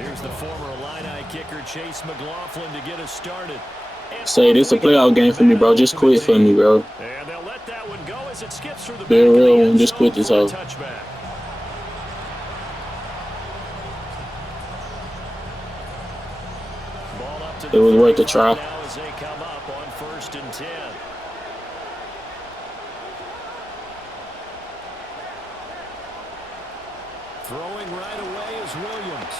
Here's the former Illini kicker, Chase McLaughlin, to get us started. Say, this is a playoff game for me, bro. Just quit for me, bro. And they'll let that one go as it skips through the Be a real one. Just quit this hoe. Touchback. It was worth a try. Now as they come up on 1st and 10. Throwing right away is Williams.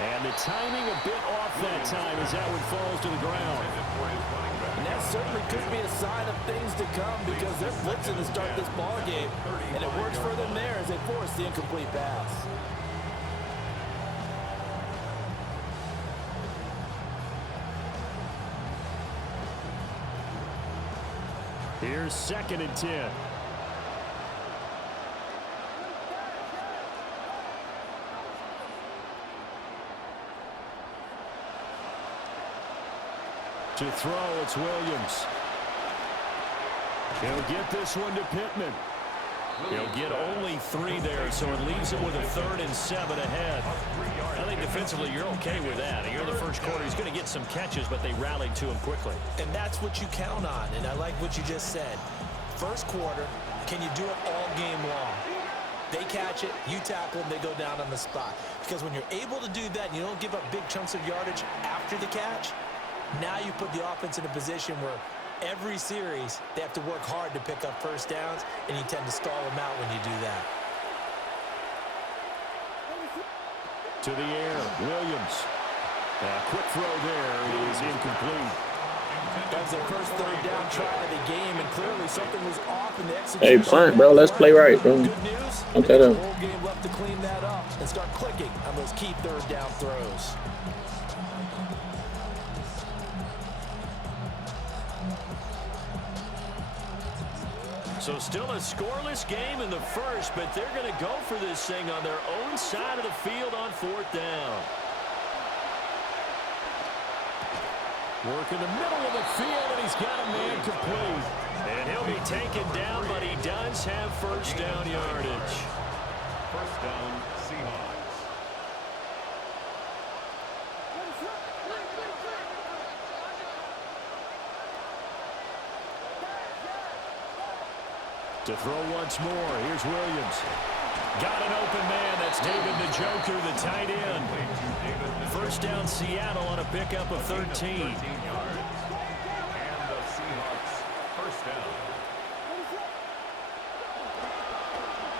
And the timing a bit off that time as that one falls to the ground. And that certainly could be a sign of things to come because they're blitzing to start this ball game. And it works for them there as they force the incomplete pass. Here's 2nd and 10. To throw, it's Williams. He'll get this one to Pittman. He'll get only 3 there, so it leaves him with a 3rd and 7 ahead. I think defensively you're okay with that. Here in the first quarter, he's going to get some catches, but they rallied to him quickly. And that's what you count on, and I like what you just said. First quarter, can you do it all game long? They catch it, you tackle them, they go down on the spot. Because when you're able to do that and you don't give up big chunks of yardage after the catch, now you put the offense in a position where every series they have to work hard to pick up first downs, and you tend to stall them out when you do that. To the air, Williams. A quick throw there. It is incomplete. That was their first 3rd down try of the game, and clearly something was off in the execution. Hey, punt, bro. Let's play right, bro. Good news. Okay, the whole game left to clean that up and start clicking on those key 3rd down throws. So still a scoreless game in the first, but they're going to go for this thing on their own side of the field on 4th down. Work in the middle of the field, and he's got a man complete. And he'll be taken down, but he does have first down yardage. First down, Seahawks. To throw once more, here's Williams. Got an open man. That's David the Joker, the tight end. First down, Seattle on a pickup of 13. 13 yards. And the Seahawks first down.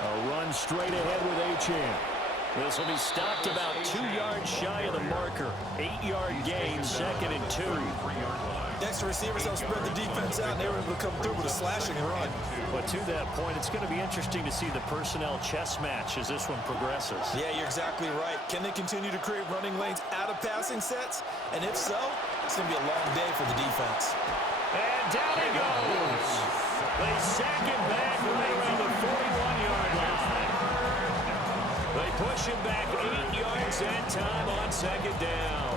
A run straight ahead with Achane. This will be stopped about 2 yards shy of the marker. 8-yard gain, 2nd and 2. Next, receivers help spread the defense out, and they were able to come through with a slashing run. But to that point, it's going to be interesting to see the personnel chess match as this one progresses. Yeah, you're exactly right. Can they continue to create running lanes out of passing sets? And if so, it's going to be a long day for the defense. And down he goes. They sack him back right around the 41-yard line. They push him back 8 yards that time on 2nd down.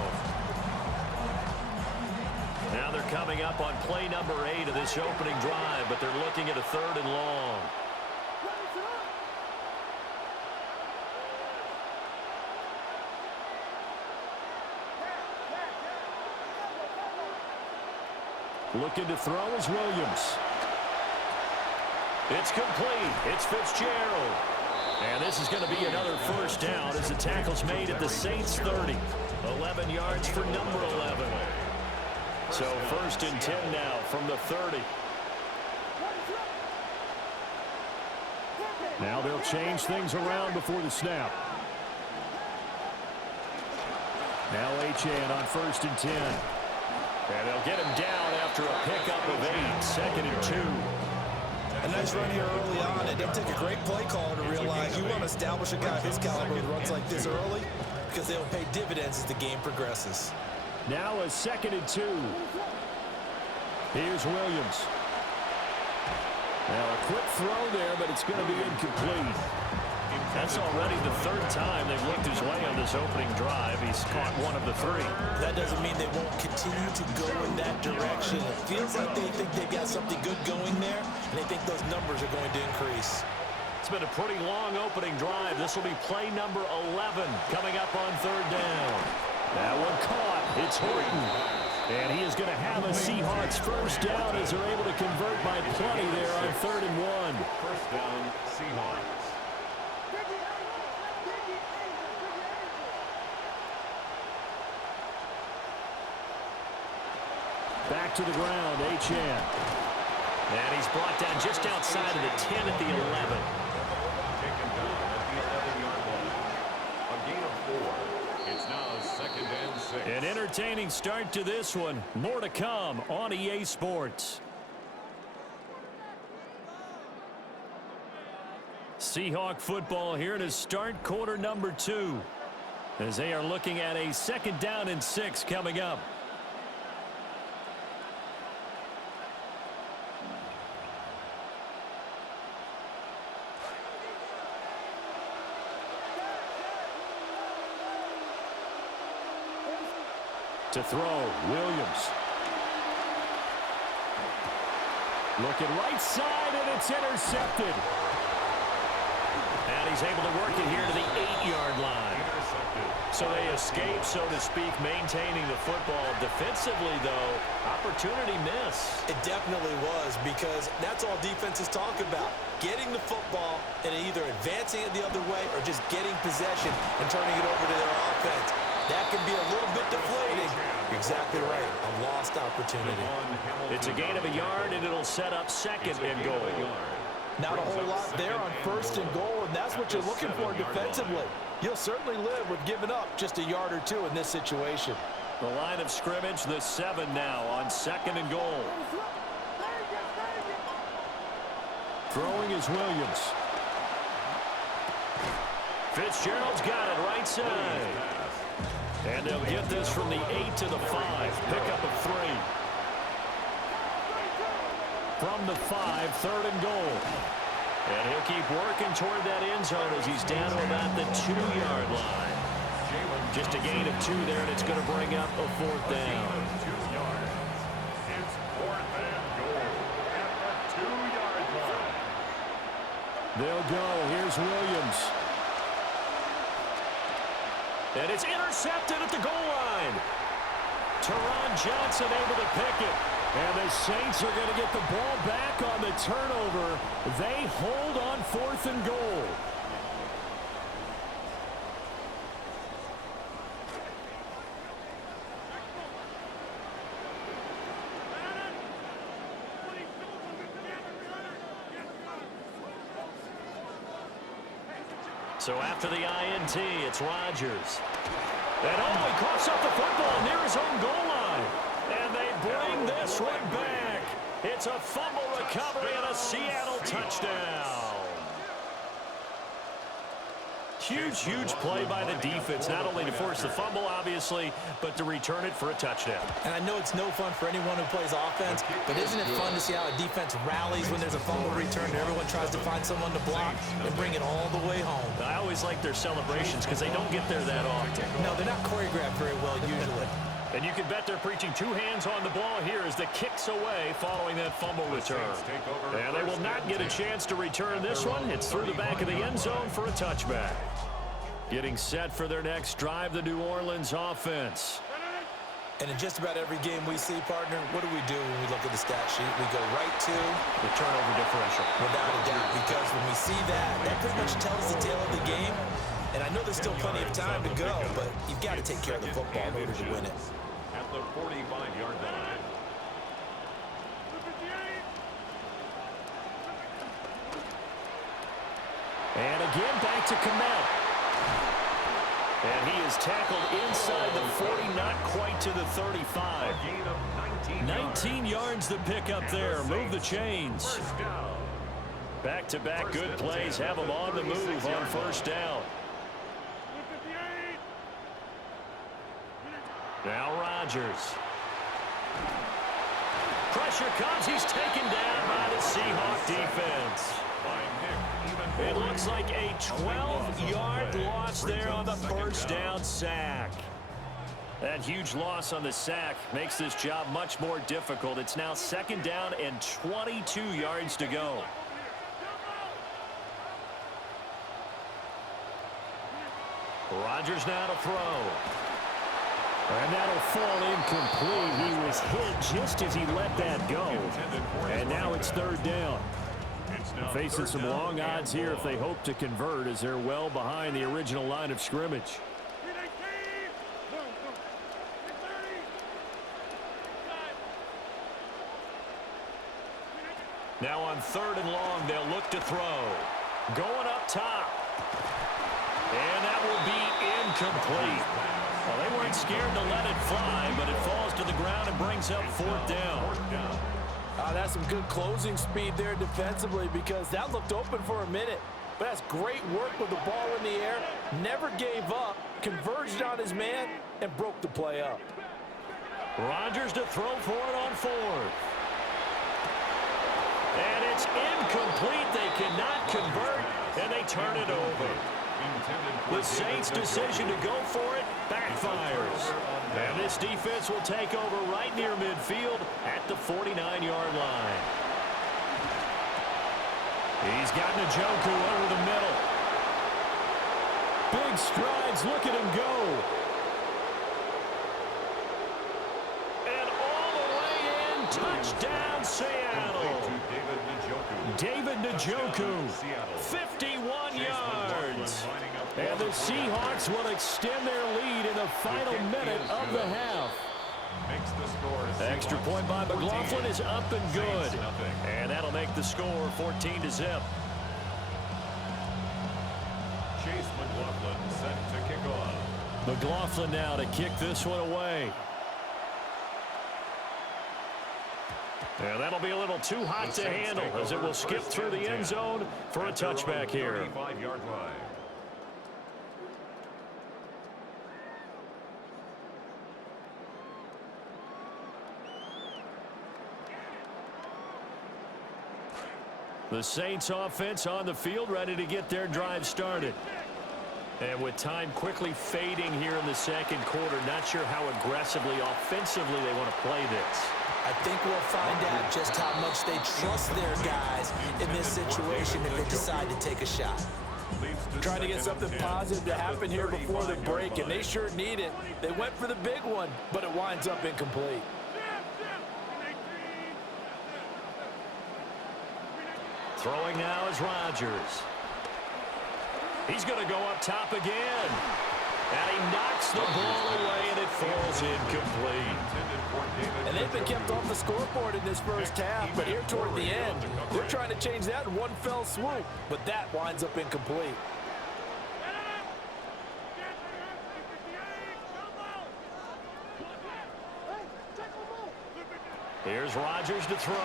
Now they're coming up on play number 8 of this opening drive, but they're looking at a 3rd and long. Looking to throw is Williams. It's complete. It's Fitzgerald. And this is going to be another first down as the tackle's made at the Saints' 30. 11 yards for number 11. So 1st and 10 now from the 30. Now they'll change things around before the snap. Now Achane on 1st and 10. And they'll get him down after a pickup of 8. 2nd and 2. A nice run here early on. It didn't take a great play caller to realize you want to establish a guy of his caliber with runs like this early because they'll pay dividends as the game progresses. Now a 2nd and 2. Here's Williams. Now a quick throw there, but it's going to be incomplete. That's already the 3rd time they've looked his way on this opening drive. He's caught one of the 3. That doesn't mean they won't continue to go in that direction. It feels like they think they've got something good going there, and they think those numbers are going to increase. It's been a pretty long opening drive. This will be play number 11 coming up on third down. That one caught. It's Horton. And he is going to have a Seahawks first down as they're able to convert by plenty there on 3rd and 1. First down, Seahawks. Back to the ground, Achane. And he's brought down just outside of the 10 at the 11. Taken down at the 11-yard line. A gain of 4. It's now 2nd and 6. An entertaining start to this one. More to come on EA Sports. Seahawk football here to start quarter number 2. As they are looking at a 2nd down and 6 coming up. To throw, Williams. Looking right side, and it's intercepted. And he's able to work it here to the 8-yard line. So they escape, so to speak, maintaining the football. Defensively, though, opportunity miss. It definitely was, because that's all defenses talk about. Getting the football and either advancing it the other way or just getting possession and turning it over to their offense. That can be a little bit deflating. You're exactly right. A lost opportunity. It's a gain of a yard, and it'll set up 2nd and goal. Not a whole lot there on 1st and goal, and that's what you're looking for defensively. You'll certainly live with giving up just a yard or 2 in this situation. The line of scrimmage, the 7 now on 2nd and goal. Throwing is Williams. Fitzgerald's got it right side. And they'll get this from the 8 to the 5. Pickup of 3. From the 5, 3rd and goal. And he'll keep working toward that end zone as he's down to about the 2-yard line. Just a gain of 2 there, and it's going to bring up a 4th down. 2 yards. It's 4th and goal at the 2-yard line. They'll go. Here's Williams. And it's intercepted at the goal line. Teron Johnson able to pick it. And the Saints are going to get the ball back on the turnover. They hold on 4th and goal. So after the INT, it's Rodgers. And he coughs up the football near his own goal line. And they bring this one back. It's a fumble recovery and a Seattle touchdown. Huge play by the defense, not only to force the fumble, obviously, but to return it for a touchdown. And I know it's no fun for anyone who plays offense, but isn't it fun to see how a defense rallies when there's a fumble return and everyone tries to find someone to block and bring it all the way home? I always like their celebrations because they don't get there that often. No, they're not choreographed very well usually. And you can bet they're preaching 2 hands on the ball here as the kick's away following that fumble return. And they will not get a chance to return this one. It's through the back of the end zone for a touchback. Getting set for their next drive, the New Orleans offense. And in just about every game we see, partner, what do we do when we look at the stat sheet? We go right to the turnover differential. Without a doubt, because when we see that, that pretty much tells the tale of the game. And I know there's still plenty of time to go, but you've got to take care of the football in order to win it. At the 45-yard line. And again, back to Komet. And he is tackled inside the 40, not quite to the 35. A gain of 19 yards to pick up there. Move the chains. Back-to-back good plays have them on the move on first down. Now Rodgers. Pressure comes. He's taken down by the Seahawk defense. It looks like a 12-yard loss there on the first down sack. That huge loss on the sack makes this job much more difficult. It's now 2nd down and 22 yards to go. Rodgers now to throw. And that'll fall incomplete. He was hit just as he let that go. And now it's third down. Facing some long odds here if they hope to convert, as they're well behind the original line of scrimmage. Now on third and long, they'll look to throw. Going up top. And that will be incomplete. Well, they weren't scared to let it fly, but it falls to the ground and brings up fourth down. That's some good closing speed there defensively, because that looked open for a minute. But that's great work with the ball in the air. Never gave up, converged on his man, and broke the play up. Rodgers to throw for it on fourth. And it's incomplete. They cannot convert, and they turn it over. The Saints' decision to go for it backfires. And this defense will take over right near midfield at the 49-yard line. He's got Njoku over the middle. Big strides. Look at him go. And all the way in. Touchdown, Seattle. David Njoku, 51 yards. And the Seahawks will extend their lead in the final minute of the half. Extra point by McLaughlin is up and good. And that'll make the score 14-0. Chase McLaughlin set to kick off. McLaughlin now to kick this one away. And that'll be a little too hot to handle, as it will skip through the end zone for a touchback here. 35-yard line. The Saints offense on the field, ready to get their drive started. And with time quickly fading here in the second quarter, not sure how aggressively, offensively they want to play this. I think we'll find out just how much they trust their guys in this situation if they decide to take a shot. Trying to get something positive to happen here before the break, and they sure need it. They went for the big one, but it winds up incomplete. Throwing now is Rodgers. He's going to go up top again. And he knocks the ball away, and it falls incomplete. And they've been kept off the scoreboard in this first half, but here toward the end, they're trying to change that in one fell swoop, but that winds up incomplete. Here's Rodgers to throw.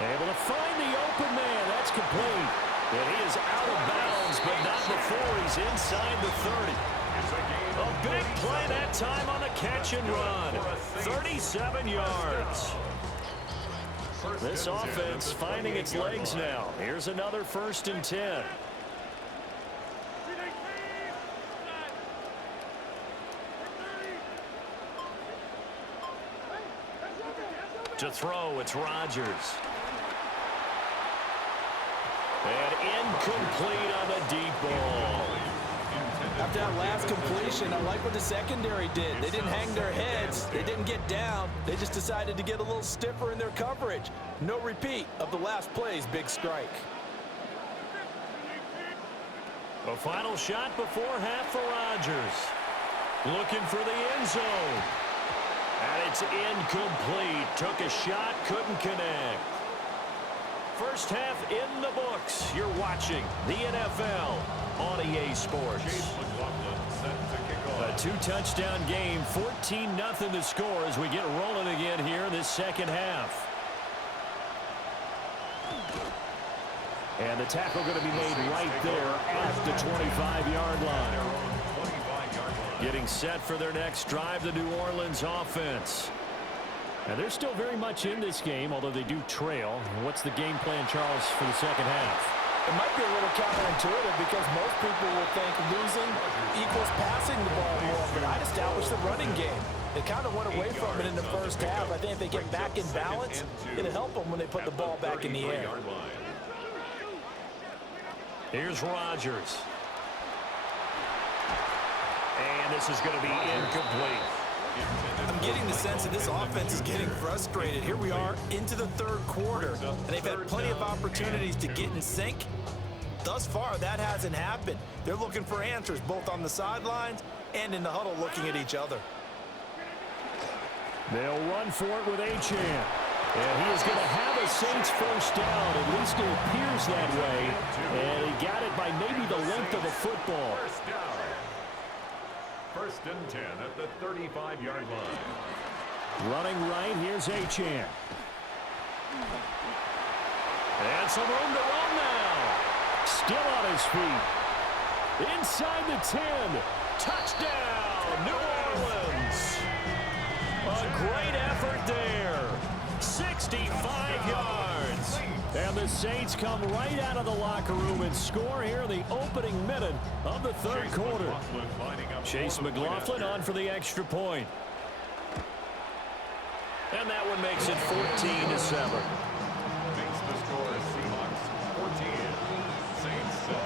Able to find the open man. That's complete. And he is out of bounds, but not before he's inside the 30. A big play that time on the catch and run. 37 yards. This offense finding its legs now. Here's another 1st and 10. To throw, it's Rodgers. And incomplete on the deep ball. After that last completion, I like what the secondary did. They didn't hang their heads. They didn't get down. They just decided to get a little stiffer in their coverage. No repeat of the last play's big strike. A final shot before half for Rodgers. Looking for the end zone. And it's incomplete. Took a shot, couldn't connect. First half in the books. You're watching the NFL on EA Sports. A 2-touchdown game, 14-0 the score as we get rolling again here in this second half. And the tackle going to be made right there at the 25-yard line. Getting set for their next drive, the New Orleans offense. And they're still very much in this game, although they do trail. What's the game plan, Charles, for the second half? It might be a little counterintuitive because most people will think losing equals passing the ball more, but I'd establish the running game. They kind of went away from it in the first half. I think if they get back in balance, it'll help them when they put the ball back in the air. Here's Rodgers. And this is going to be incomplete. I'm getting the sense that this offense is getting frustrated. Here we are into the third quarter, and they've had plenty of opportunities to get in sync. Thus far, that hasn't happened. They're looking for answers both on the sidelines and in the huddle looking at each other. They'll run for it with Achane. And he is going to have a Saints first down. At least it appears that way. And he got it by maybe the length of a football. First down. First and 10 at the 35-yard line. Running right, here's Achane. And some room to run now. Still on his feet. Inside the 10. Touchdown, New Orleans. A great effort there. 65 yards. And the Saints come right out of the locker room and score here in the opening minute of the third quarter. Chase McLaughlin on for the extra point. And that one makes it 14-7. Makes the score Seahawks 14, Saints 7.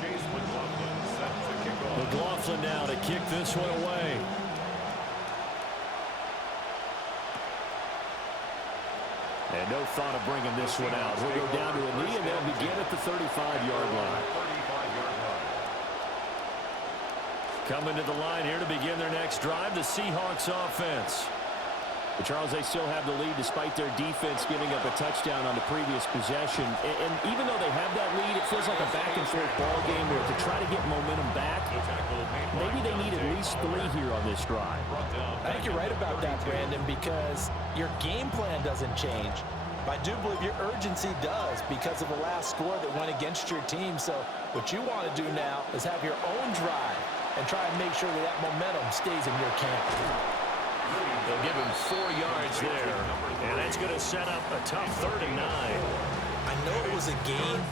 Chase McLaughlin set to kick off. McLaughlin now to kick this one away. And no thought of bringing this one out. He'll go down to a knee, and they'll begin at the 35-yard line. Coming to the line here to begin their next drive, the Seahawks offense. But Charles, they still have the lead despite their defense giving up a touchdown on the previous possession. And even though they have that lead, it feels like a back-and-forth ball game where to try to get momentum back, maybe they need at least 3 here on this drive. I think you're right about that, Brandon, because your game plan doesn't change. But I do believe your urgency does because of the last score that went against your team. So what you want to do now is have your own drive and try and make sure that that momentum stays in your camp. They'll give him 4 yards there, and that's going to set up a tough 39. I know it was a game,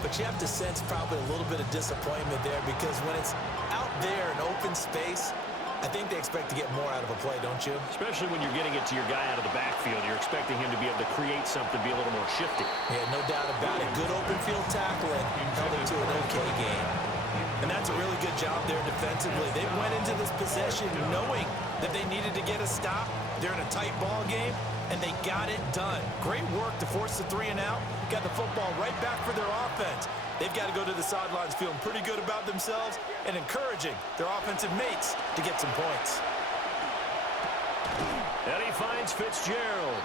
but you have to sense probably a little bit of disappointment there because when it's out there in open space, I think they expect to get more out of a play, don't you? Especially when you're getting it to your guy out of the backfield. You're expecting him to be able to create something, be a little more shifty. Yeah, no doubt about it. Good open field tackling held it to an okay game. And that's a really good job there defensively. They went into this possession knowing that they needed to get a stop. They're in a tight ball game, and they got it done. Great work to force the 3 and out. Got the football right back for their offense. They've got to go to the sidelines feeling pretty good about themselves and encouraging their offensive mates to get some points. And he finds Fitzgerald.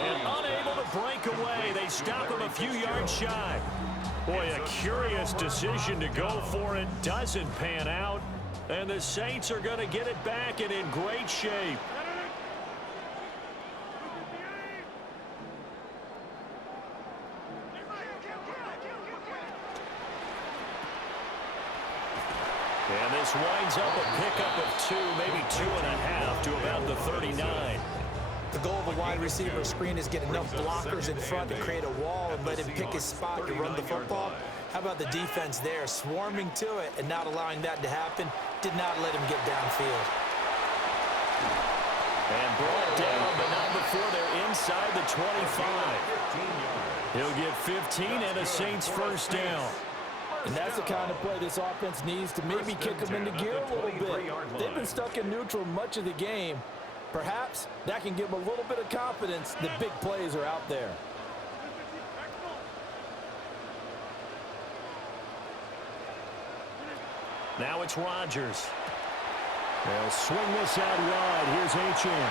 And unable to break away, they stop him a few yards shy. Boy, a curious decision to go for it. Doesn't pan out. And the Saints are going to get it back and in great shape. And this winds up a pickup of 2, maybe 2.5 to about the 39. The goal of a wide receiver screen is get enough blockers in front to create a wall and let him pick his spot to run the football. How about the defense there, swarming to it and not allowing that to happen? Did not let him get downfield. And brought down, but not before they're inside the 25. He'll get 15 and a Saints first down. And that's the kind of play this offense needs to maybe kick them into gear a little bit. They've been stuck in neutral much of the game. Perhaps that can give them a little bit of confidence that big plays are out there. Now it's Rodgers. They'll swing this out wide. Here's Achane.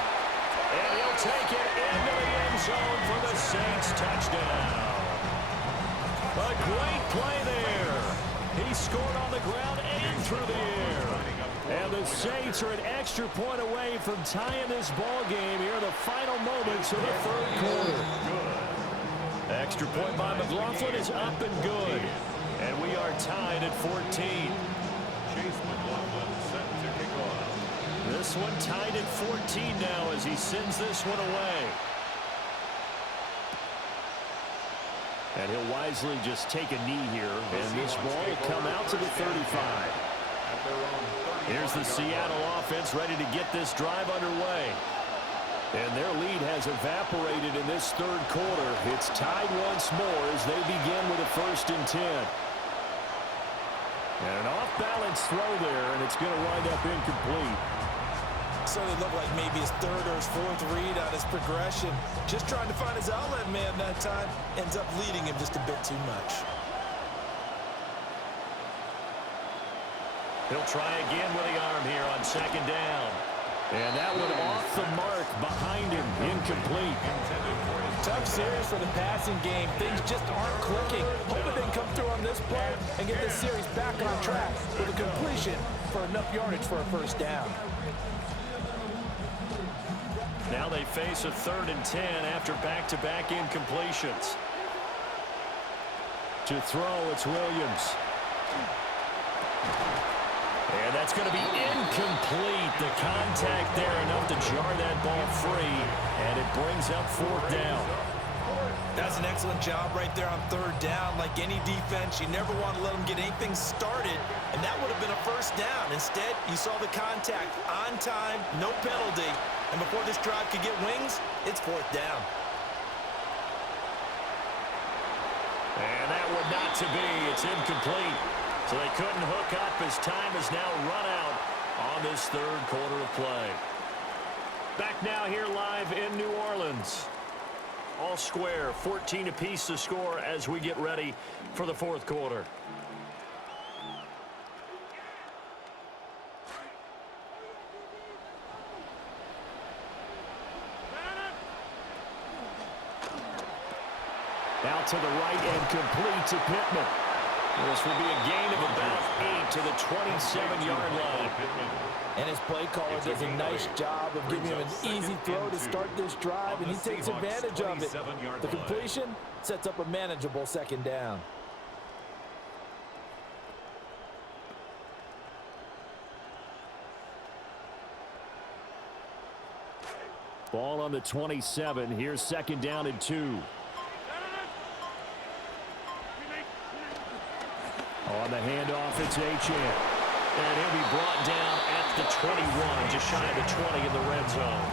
And he'll take it into the end zone for the Saints touchdown. A great play there. He scored on the ground and through the air. And the Saints are an extra point away from tying this ball game here in the final moments of the third quarter. Extra point by McLaughlin is up and good. And we are tied at 14. Chase McLaughlin set to kick off. This one tied at 14 now as he sends this one away. And he'll wisely just take a knee here. And this ball will come out to the 35. Here's the Seattle offense ready to get this drive underway. And their lead has evaporated in this third quarter. It's tied once more as they begin with a 1st and 10. And an off-balance throw there, and it's going to wind up incomplete. So it looked like maybe his third or his fourth read on his progression. Just trying to find his outlet man that time. Ends up leading him just a bit too much. He'll try again with the arm here on second down. And that one off the mark behind him. Incomplete. Tough series for the passing game. Things just aren't clicking. Hoping they can come through on this play and get this series back on track with a completion for enough yardage for a first down. Now they face a 3rd and 10 after back-to-back incompletions. To throw, it's Williams. And that's going to be incomplete. The contact there enough to jar that ball free, and it brings up 4th down. That's an excellent job right there on 3rd down. Like any defense, you never want to let them get anything started, and that would have been a first down. Instead, you saw the contact on time, no penalty, and before this drive could get wings, it's 4th down. And that would not to be. It's incomplete. So they couldn't hook up as time has now run out on this 3rd quarter of play. Back now here live in New Orleans. All square, 14 apiece to score as we get ready for the 4th quarter. Out to the right and complete to Pittman. This will be a gain of about 8 to the 27-yard line. And his play caller does a nice job of giving him an easy throw to start this drive, and he takes advantage of it. The completion sets up a manageable 2nd down. Ball on the 27. Here's 2nd down and 2. On the handoff, it's Achane. And he'll be brought down at the 21, just shy of the 20 in the red zone.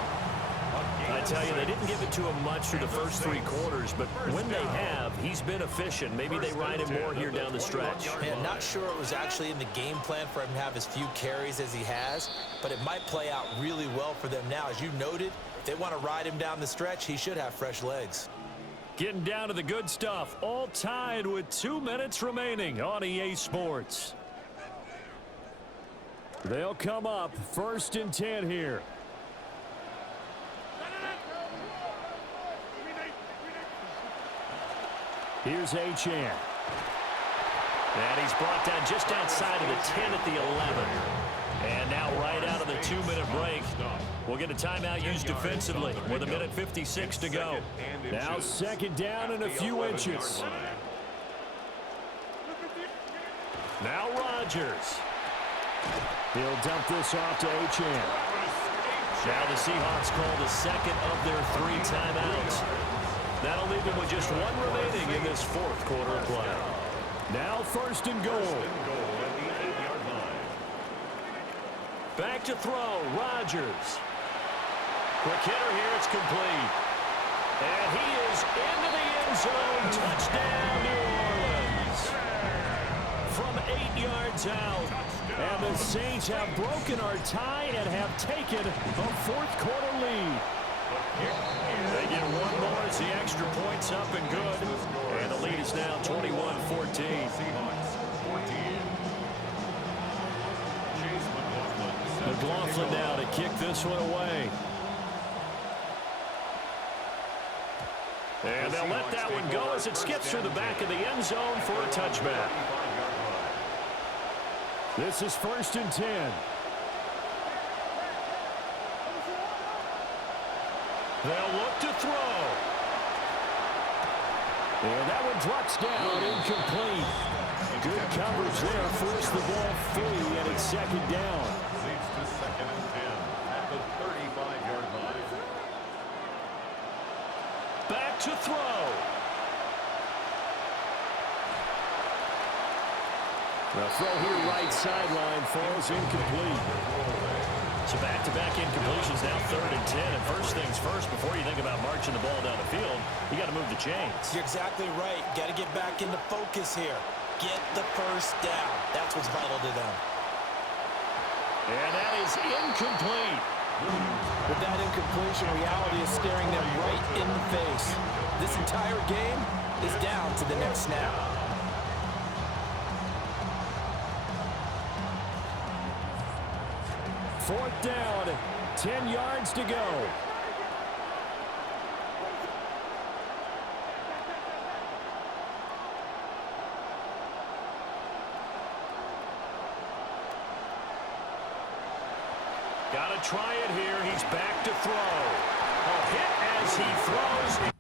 I tell you, they didn't give it to him much through the first 3 quarters, but when they have, he's been efficient. Maybe they ride him more here down the stretch. Man, not sure it was actually in the game plan for him to have as few carries as he has, but it might play out really well for them now. As you noted, if they want to ride him down the stretch, he should have fresh legs. Getting down to the good stuff, all tied with 2 minutes remaining on EA Sports. They'll come up 1st and 10 here. Here's Achane. And he's brought down just outside of the 10 at the 11. And now right out of the 2-minute break, we'll get a timeout used defensively with 1:56 to go. Now 2nd down and a few inches. Now Rodgers. He'll dump this off to Achane. Now the Seahawks call the 2nd of their 3 timeouts. That'll leave them with just 1 remaining in this 4th quarter of play. Now 1st and goal. Back to throw, Rodgers. Quick hitter here, it's complete. And he is into the end zone. Touchdown, New Orleans. From 8 yards out. And the Saints have broken our tie and have taken a 4th quarter lead. They get 1 more as the extra point's up and good. And the lead is now 21-14. McLaughlin now to kick this one away. And they'll let that one go as it skips through the back of the end zone for a touchback. This is 1st and 10. They'll look to throw. And that one drops down, incomplete. Good coverage there, forced the ball free, and it's 2nd down. Leads to 2nd and 10 at the 35-yard line. Back to throw. The throw here right sideline falls incomplete. So back-to-back incompletions now 3rd and 10. And first things first, before you think about marching the ball down the field, you got to move the chains. You're exactly right. Got to get back into focus here. get the first down. That's what's vital to them. And that is incomplete. With that incompletion, reality is staring them right in the face. This entire game is down to the next snap. Fourth down, 10 yards to go. Got to try it here. He's back to throw. A hit as he throws.